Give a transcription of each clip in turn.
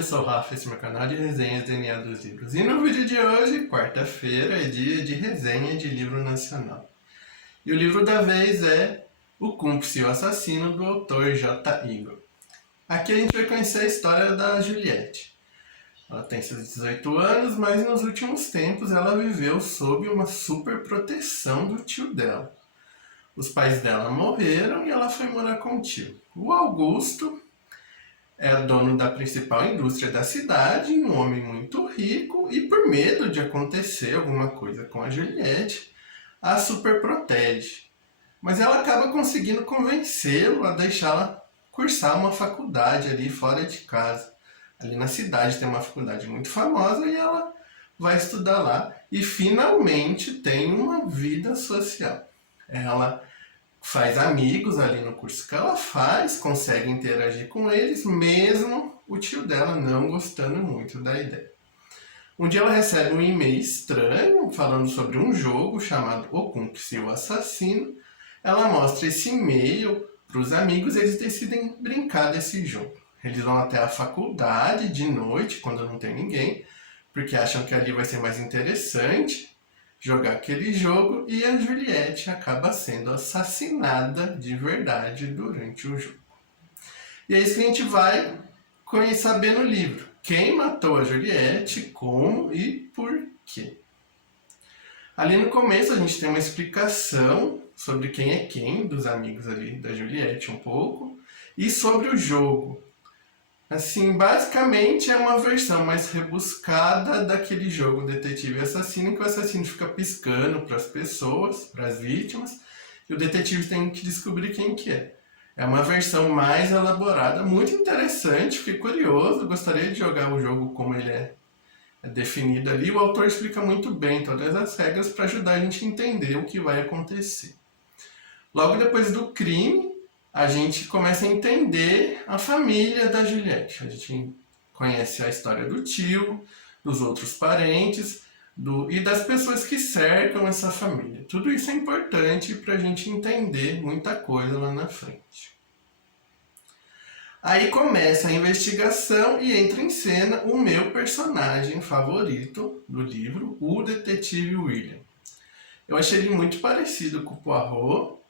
eu sou o Rafa, esse é meu canal de resenhas DNA dos livros. E no vídeo de hoje, quarta-feira, é dia de resenha de livro nacional. E o livro da vez é O Cúmplice e o Assassino, do autor J. Igor. Aqui a gente vai conhecer a história da Juliette. Ela tem seus 18 anos, mas nos últimos tempos ela viveu sob uma super proteção do tio dela. Os pais dela morreram e ela foi morar com o tio. O Augusto é dono da principal indústria da cidade, um homem muito rico, e por medo de acontecer alguma coisa com a Juliette, a super protege. Mas ela acaba conseguindo convencê-lo a deixá-la cursar uma faculdade ali fora de casa. Ali na cidade tem uma faculdade muito famosa e ela vai estudar lá e finalmente tem uma vida social. Ela faz amigos ali no curso que ela faz, consegue interagir com eles, mesmo o tio dela não gostando muito da ideia. Um dia ela recebe um e-mail estranho falando sobre um jogo chamado O Cúmplice e o Assassino. Ela mostra esse e-mail para os amigos e eles decidem brincar desse jogo. Eles vão até a faculdade de noite, quando não tem ninguém, porque acham que ali vai ser mais interessante jogar aquele jogo, e a Juliette acaba sendo assassinada de verdade durante o jogo. E é isso que a gente vai saber no livro. Quem matou a Juliette, como e por quê. Ali no começo a gente tem uma explicação sobre quem é quem, dos amigos ali da Juliette um pouco, e sobre o jogo. Assim, basicamente é uma versão mais rebuscada daquele jogo Detetive e Assassino, que o assassino fica piscando para as pessoas, para as vítimas, e o detetive tem que descobrir quem que é. É uma versão mais elaborada, muito interessante, fiquei curioso, gostaria de jogar o jogo como ele é definido ali. O autor explica muito bem todas as regras para ajudar a gente a entender o que vai acontecer. Logo depois do crime, a gente começa a entender a família da Juliette. A gente conhece a história do tio, dos outros parentes e das pessoas que cercam essa família. Tudo isso é importante para a gente entender muita coisa lá na frente. Aí começa a investigação e entra em cena o meu personagem favorito do livro, o detetive William. Eu achei ele muito parecido com o Poirot,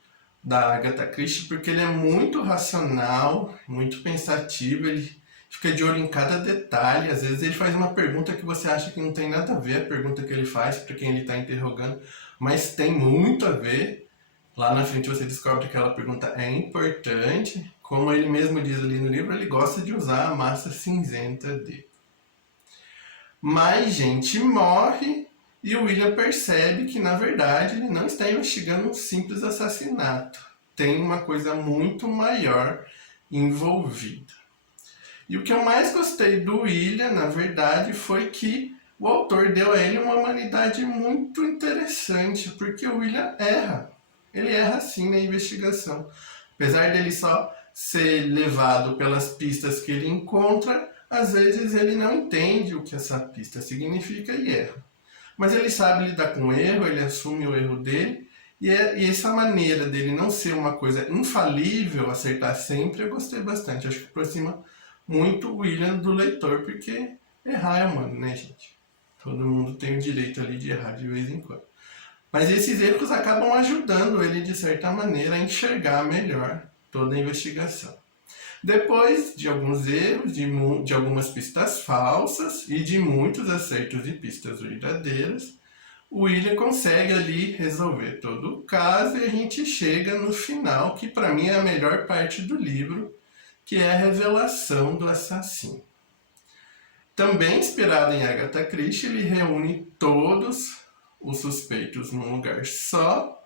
da Agatha Christie, porque ele é muito racional, muito pensativo, ele fica de olho em cada detalhe. Às vezes ele faz uma pergunta que você acha que não tem nada a ver, a pergunta que ele faz para quem ele está interrogando, mas tem muito a ver. Lá na frente você descobre que aquela pergunta é importante. Como ele mesmo diz ali no livro, ele gosta de usar a massa cinzenta dele. Mais gente morre e o William percebe que, na verdade, ele não está investigando um simples assassinato. Tem uma coisa muito maior envolvida. E o que eu mais gostei do William, na verdade, foi que o autor deu a ele uma humanidade muito interessante, porque o William erra. Ele erra sim na investigação. Apesar dele só ser levado pelas pistas que ele encontra, às vezes ele não entende o que essa pista significa e erra. Mas ele sabe lidar com o erro, ele assume o erro dele, e essa maneira dele não ser uma coisa infalível, acertar sempre, eu gostei bastante. Acho que aproxima muito o William do leitor, porque errar é humano, né, gente? Todo mundo tem o direito ali de errar de vez em quando. Mas esses erros acabam ajudando ele, de certa maneira, a enxergar melhor toda a investigação. Depois de alguns erros, de algumas pistas falsas e de muitos acertos de pistas verdadeiras, o William consegue ali resolver todo o caso e a gente chega no final, que para mim é a melhor parte do livro, que é a revelação do assassino. Também inspirado em Agatha Christie, ele reúne todos os suspeitos num lugar só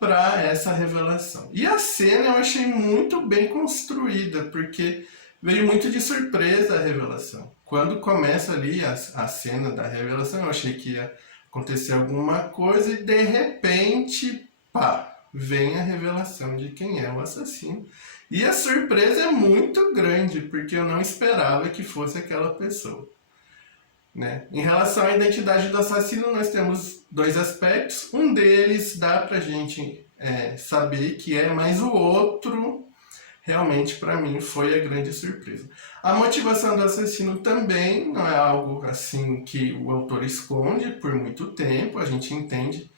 para essa revelação. E a cena eu achei muito bem construída, porque veio muito de surpresa a revelação. Quando começa ali a cena da revelação, eu achei que ia acontecer alguma coisa e de repente, pá, vem a revelação de quem é o assassino. E a surpresa é muito grande, porque eu não esperava que fosse aquela pessoa. Né? Em relação à identidade do assassino, nós temos dois aspectos. Um deles dá pra gente saber que é, mas o outro realmente para mim foi a grande surpresa. A motivação do assassino também não é algo assim que o autor esconde por muito tempo, a gente entende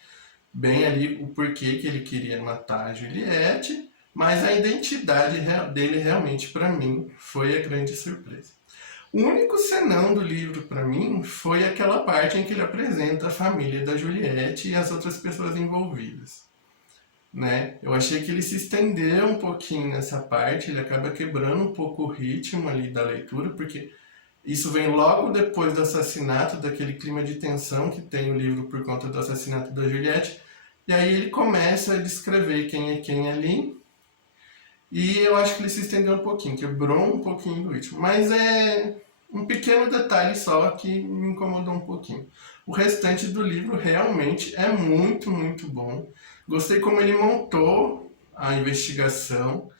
bem ali o porquê que ele queria matar a Juliette, mas a identidade dele realmente para mim foi a grande surpresa. O único senão do livro para mim foi aquela parte em que ele apresenta a família da Juliette e as outras pessoas envolvidas. Né? Eu achei que ele se estendeu um pouquinho nessa parte, ele acaba quebrando um pouco o ritmo ali da leitura, porque isso vem logo depois do assassinato, daquele clima de tensão que tem o livro por conta do assassinato da Juliette, e aí ele começa a descrever quem é quem ali, e eu acho que ele se estendeu um pouquinho, quebrou um pouquinho do ritmo, mas é um pequeno detalhe só que me incomodou um pouquinho. O restante do livro realmente é muito, muito bom. Gostei como ele montou a investigação.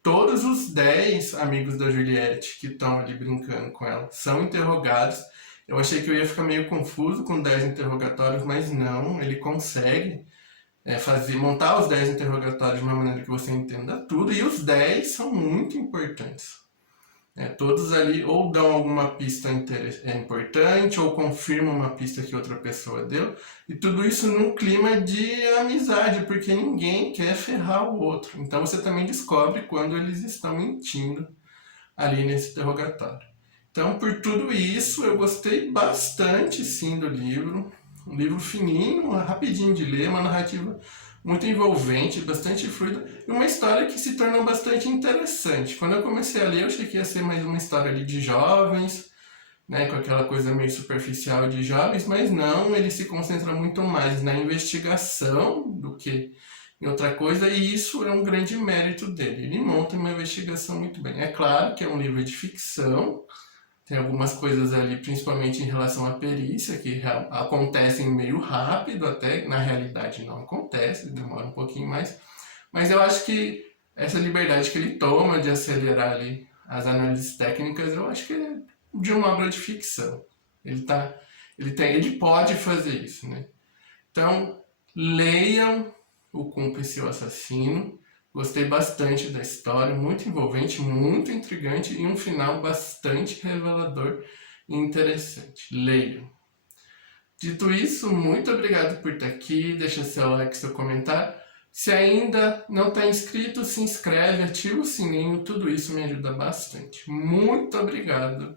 Todos os 10 amigos da Juliette que estão ali brincando com ela são interrogados. Eu achei que eu ia ficar meio confuso com 10 interrogatórios, mas não, ele consegue montar os 10 interrogatórios de uma maneira que você entenda tudo, e os 10 são muito importantes. Todos ali ou dão alguma pista importante ou confirmam uma pista que outra pessoa deu, e tudo isso num clima de amizade, porque ninguém quer ferrar o outro. Então você também descobre quando eles estão mentindo ali nesse interrogatório. Então, por tudo isso, eu gostei bastante sim do livro. Um livro fininho, rapidinho de ler, uma narrativa muito envolvente, bastante fluida, e uma história que se tornou bastante interessante. Quando eu comecei a ler, eu achei que ia ser mais uma história ali de jovens, né, com aquela coisa meio superficial de jovens, mas não, ele se concentra muito mais na investigação do que em outra coisa, e isso é um grande mérito dele. Ele monta uma investigação muito bem. É claro que é um livro de ficção, tem algumas coisas ali, principalmente em relação à perícia, que acontecem meio rápido, até na realidade não acontece, demora um pouquinho mais. Mas eu acho que essa liberdade que ele toma de acelerar ali as análises técnicas, eu acho que é de uma obra de ficção. Ele pode fazer isso, né? Então, leiam O Cúmplice e o Assassino. Gostei bastante da história, muito envolvente, muito intrigante e um final bastante revelador e interessante. Leiam. Dito isso, muito obrigado por estar aqui, deixa seu like, seu comentário. Se ainda não está inscrito, se inscreve, ativa o sininho, tudo isso me ajuda bastante. Muito obrigado